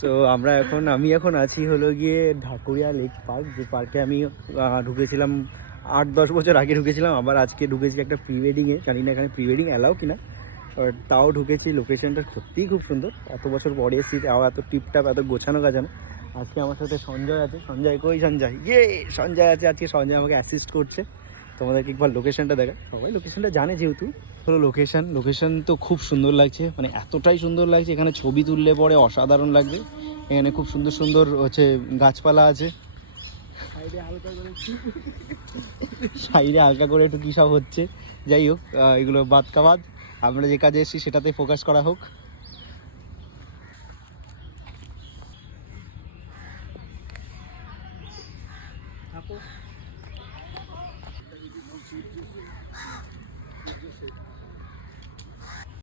So আমি এখন আছি হলো গিয়ে ঢাকুরিয়া লেক পার্ক, যে পার্কে আমি ঢুকেছিলাম 8-10 বছর আগে ঢুকেছিলাম, আবার আজকে ঢুকেছি একটা প্রি ওয়েডিংয়ে। জানি না এখানে প্রি ওয়েডিং অ্যালাউ কিনা, তাও ঢুকেছি। লোকেশনটা সত্যিই খুব সুন্দর, এত বছর পরে এসেছি, এত টিপটাপ, এত গোছানো গাছানো। আজকে আমার সাথে সঞ্জয় আছে। সঞ্জয় কই? সঞ্জয় সঞ্জয় আছে আজকে। সঞ্জয় আমাকে অ্যাসিস্ট করছে। তোমাদেরকে একবার লোকেশনটা দেখা, সবাই লোকেশনটা জানে যেহেতু। হলো লোকেশন তো খুব সুন্দর লাগছে, মানে এতটাই সুন্দর লাগছে, এখানে ছবি তুললে পরে অসাধারণ লাগবে। এখানে খুব সুন্দর সুন্দর গাছপালা আছে, সাইডে হালকা করে একটু কী সব হচ্ছে। যাই হোক, এগুলো বাদ কাবাদ, আমরা যে কাজে এসেছি সেটাতে ফোকাস করা হোক।